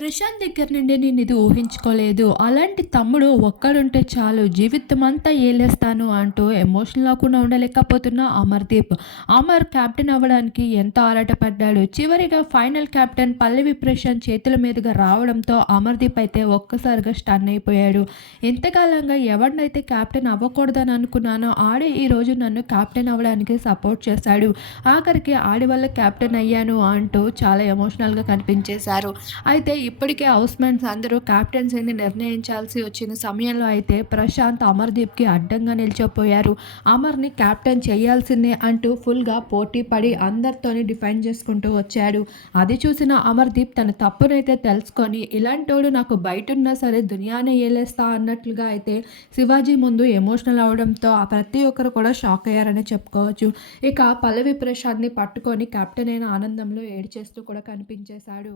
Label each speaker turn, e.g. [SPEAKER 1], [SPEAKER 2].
[SPEAKER 1] ప్రశాంత్ దగ్గర నుండి నేను ఇది ఊహించుకోలేదు. అలాంటి తమ్ముడు ఒక్కడుంటే చాలు. జీవితం అంతా ఏలేస్తాను అంటూ ఎమోషనల్ అవ్వకుండా ఉండలేకపోతున్న అమర్దీప్. అమర్ కెప్టెన్ అవ్వడానికి ఎంతో ఆరాటపడ్డాడు. చివరిగా ఫైనల్ కెప్టెన్ పల్లవి ప్రశాంత్ చేతుల మీదుగా రావడంతో అమర్దీప్ అయితే ఒక్కసారిగా స్టన్ అయిపోయాడు. ఎంతకాలంగా ఎవరినైతే కెప్టెన్ అవ్వకూడదని అనుకున్నానో ఆడే ఈరోజు నన్ను కెప్టెన్ అవ్వడానికి సపోర్ట్ చేశాడు. ఆఖరికి ఆడి వల్ల కెప్టెన్ అయ్యాను అంటూ చాలా ఎమోషనల్గా కనిపించేశారు. అయితే ఇప్పటికే హౌస్మెన్స్ అందరూ క్యాప్టెన్సీని నిర్ణయించాల్సి వచ్చిన సమయంలో అయితే ప్రశాంత్ అమర్దీప్కి అడ్డంగా నిలిచిపోయారు. అమర్ని క్యాప్టెన్ చేయాల్సిందే అంటూ ఫుల్గా పోటీ పడి అందరితోని డిఫైన్ చేసుకుంటూ వచ్చాడు. అది చూసిన అమర్దీప్ తన తప్పునైతే తెలుసుకొని ఇలాంటోడు నాకు బయట ఉన్నా సరే దునియానే ఏలేస్తా అన్నట్లుగా అయితే శివాజీ ముందు ఎమోషనల్ అవడంతో ఆ ప్రతి ఒక్కరు కూడా షాక్ అయ్యారని చెప్పుకోవచ్చు. ఇక పల్లవి ప్రశాంత్ని పట్టుకొని కెప్టెన్ అయిన ఆనందంలో ఏడ్చేస్తూ కూడా కనిపించేశాడు.